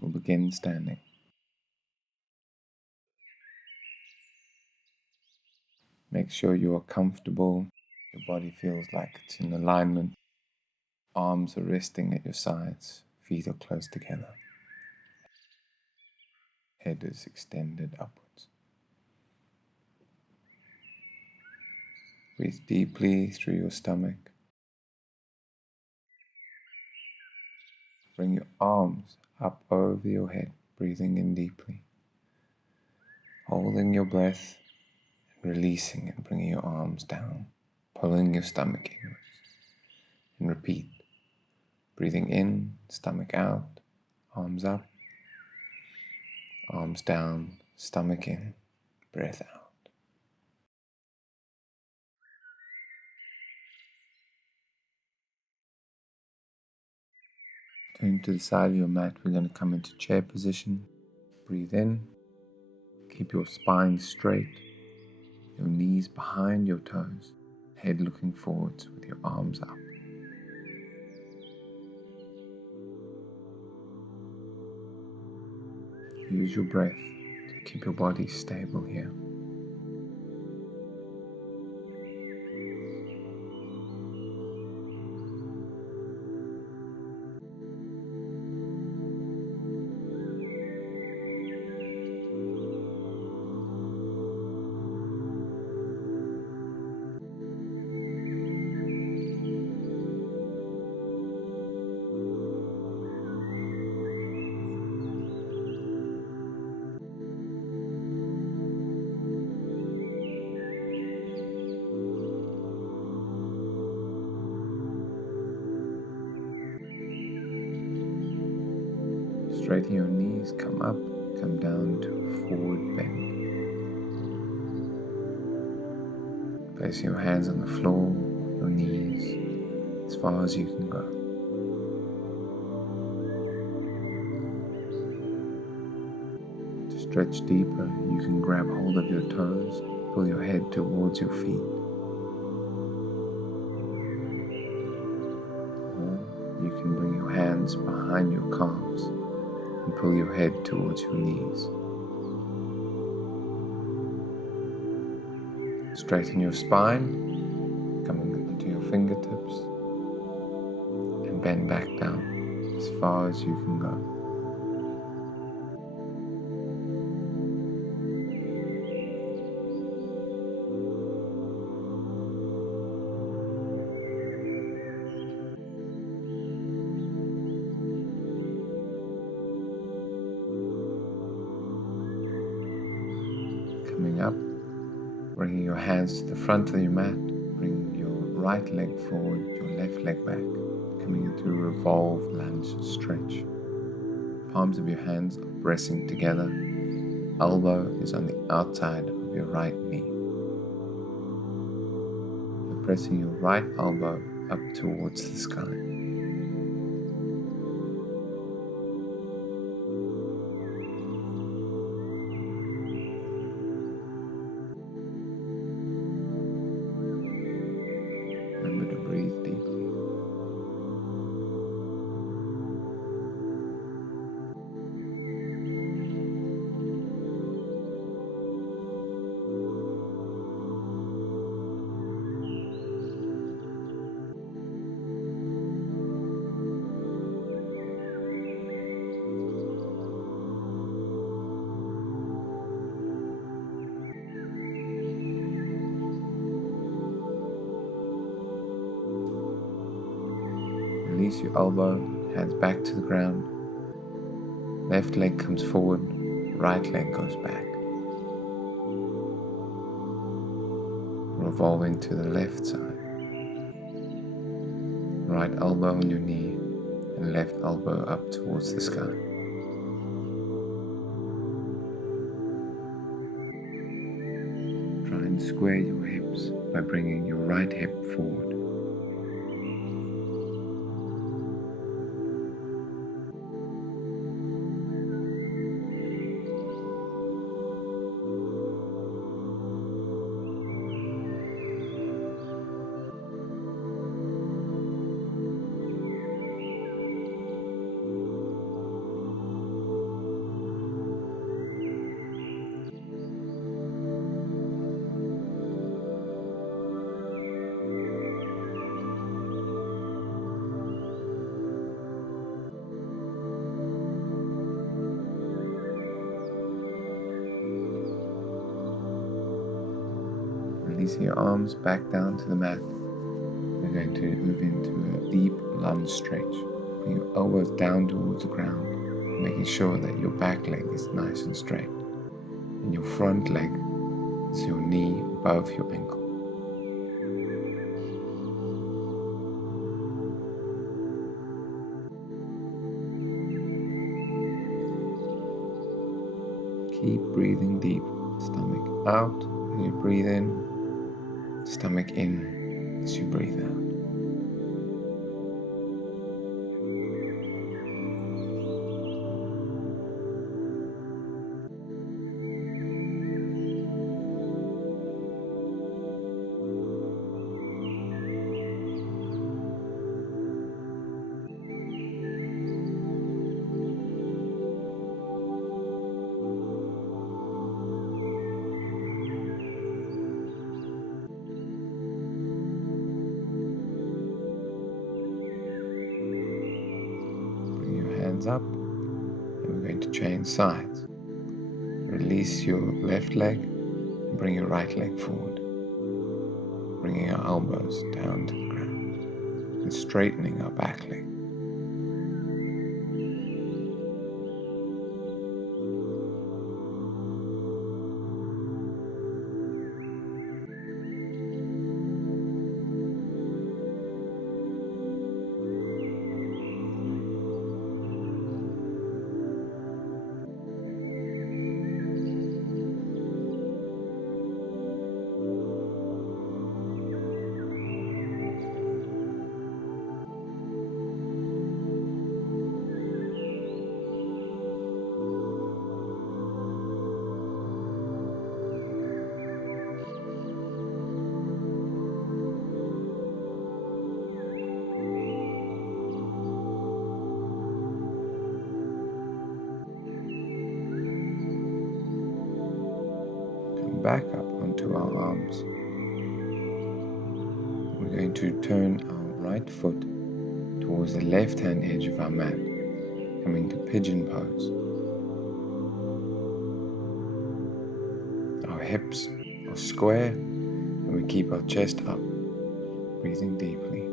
We'll begin standing. Make sure you are comfortable. Your body feels like it's in alignment. Arms are resting at your sides. Feet are close together. Head is extended upwards. Breathe deeply through your stomach. Bring your arms up over your head, breathing in deeply. Holding your breath and releasing and bringing your arms down, pulling your stomach inwards. And repeat. Breathing in, stomach out, arms up, arms down, stomach in, breath out. Turn to the side of your mat. We're going to come into chair position. Breathe in. Keep your spine straight, your knees behind your toes, head looking forwards with your arms up. Use your breath to keep your body stable here. Straighten your knees, come up, come down to a forward bend. Place your hands on the floor, your knees, as far as you can go. To stretch deeper, you can grab hold of your toes, pull your head towards your feet, or you can bring your hands behind your calves and pull your head towards your knees. Straighten your spine, coming onto your fingertips, and bend back down as far as you can go. Coming up, bringing your hands to the front of your mat, bring your right leg forward, your left leg back, coming into a revolved lunge stretch. Palms of your hands are pressing together. Elbow is on the outside of your right knee. You're pressing your right elbow up towards the sky. Remember to breathe deeply. Release your elbow, hands back to the ground. Left leg comes forward, right leg goes back. Revolving to the left side. Right elbow on your knee and left elbow up towards the sky. Try and square your hips by bringing your right hip forward. releasing your arms back down to the mat. We're going to move into a deep lunge stretch. Bring your elbows down towards the ground, making sure that your back leg is nice and straight, and your front leg is your knee above your ankle. Keep breathing deep. Stomach out as you breathe in, stomach in as you breathe out. Hands up, and we're going to change sides. Release your left leg and bring your right leg forward, bringing our elbows down to the ground and straightening our back leg. Back up onto our arms. We're going to turn our right foot towards the left hand edge of our mat, coming to pigeon pose. Our hips are square and we keep our chest up, breathing deeply,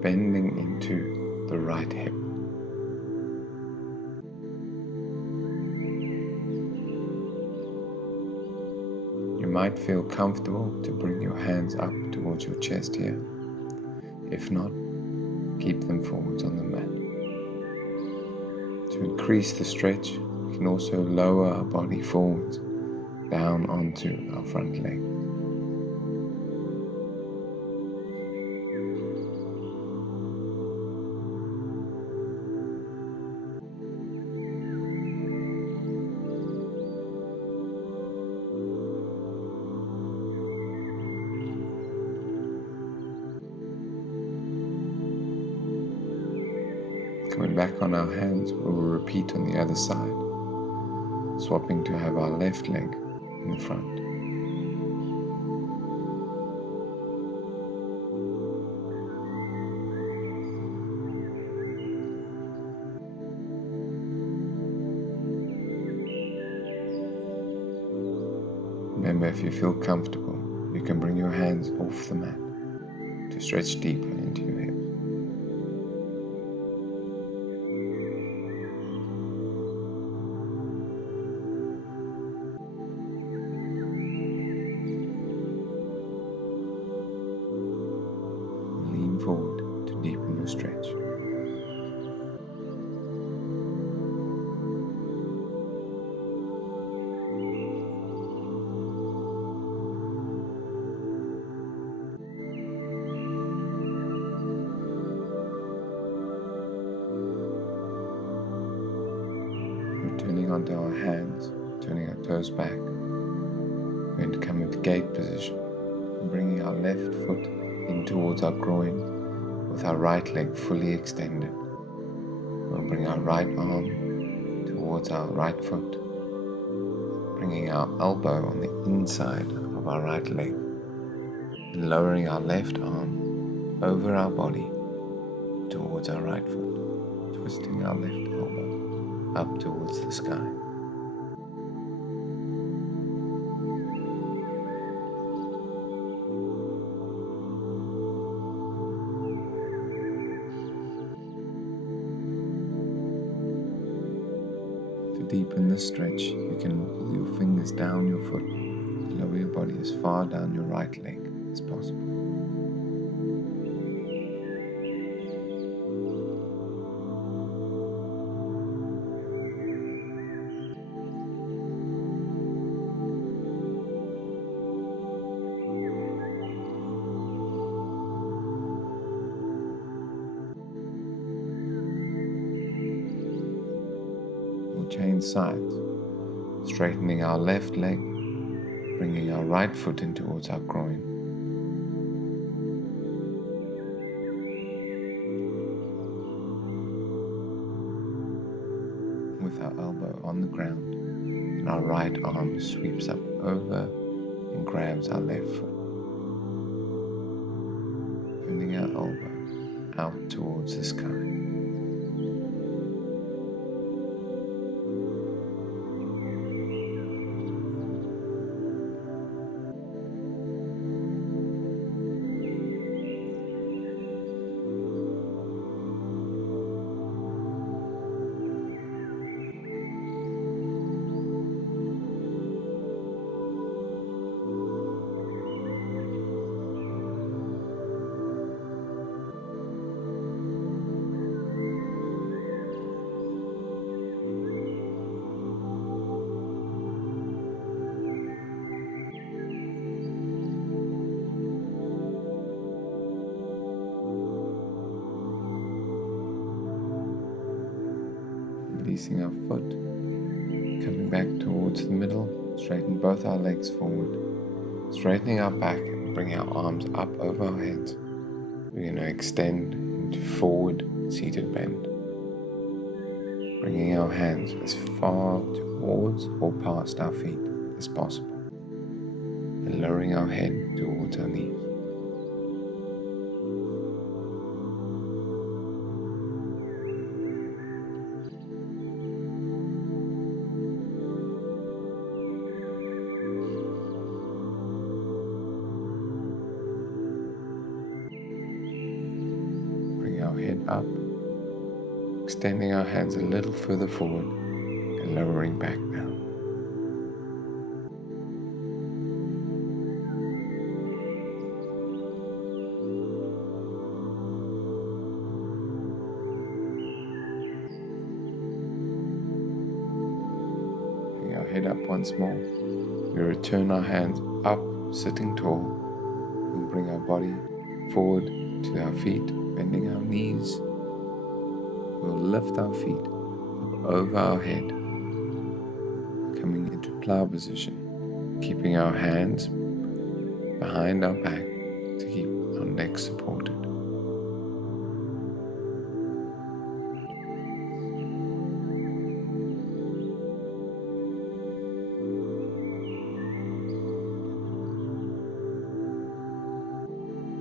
bending into the right hip. You might feel comfortable to bring your hands up towards your chest here. If not, keep them forwards on the mat. To increase the stretch, we can also lower our body forwards, down onto our front leg. Coming back on our hands, we will repeat on the other side, swapping to have our left leg in the front. Remember, if you feel comfortable, you can bring your hands off the mat to stretch deeper into your hips. Lean forward to deepen your stretch. Returning onto our hands, turning our toes back. We're going to come into gate position, bringing our left foot in towards our groin with our right leg fully extended. We'll bring our right arm towards our right foot, bringing our elbow on the inside of our right leg, and lowering our left arm over our body towards our right foot, twisting our left elbow up towards the sky. To deepen this stretch, you can pull your fingers down your foot to lower your body as far down your right leg as possible. We'll change sides, straightening our left leg, bringing our right foot in towards our groin. With our elbow on the ground, and our right arm sweeps up over and grabs our left foot, bending our elbow out towards the sky. Releasing our foot, coming back towards the middle, straighten both our legs forward, straightening our back and bring our arms up over our heads. We're going to extend into forward seated bend, bringing our hands as far towards or past our feet as possible, and lowering our head towards our knees. Our head up, extending our hands a little further forward and lowering back down. Bring our head up once more. We return our hands up, sitting tall. We'll bring our body forward to our feet, bending our knees. We'll lift our feet up over our head, coming into plow position, keeping our hands behind our back to keep our neck supported.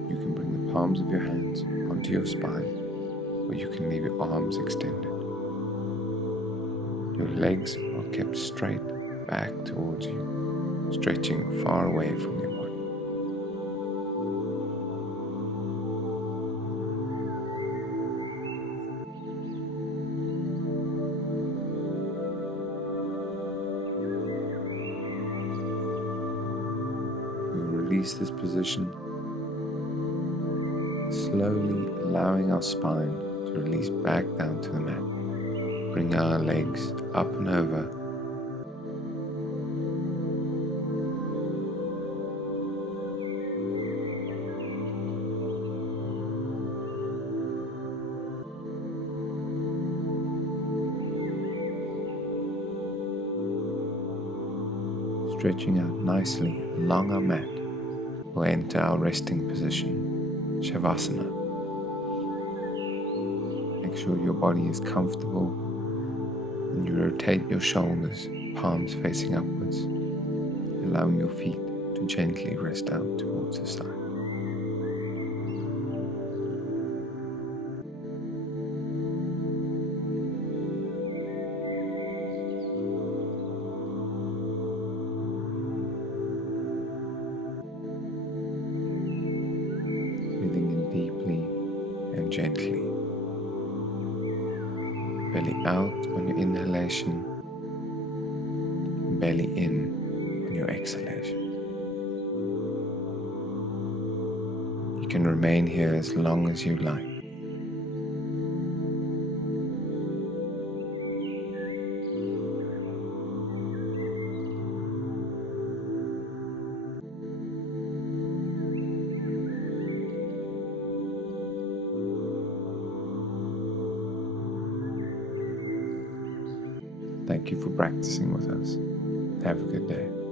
You can bring the palms of your hands onto your spine, or you can leave your arms extended. Your legs are kept straight back towards you, stretching far away from your body. We'll release this position, slowly allowing our spine to release back down to the mat. Bring our legs up and over. Stretching out nicely along our mat, we'll enter our resting position, Shavasana. Make sure your body is comfortable and you rotate your shoulders, palms facing upwards, allowing your feet to gently rest out towards the side. Breathing in deeply and gently. Belly out on your inhalation belly in on your exhalation. You can remain here as long as you like. Thank you for practicing with us. Have a good day.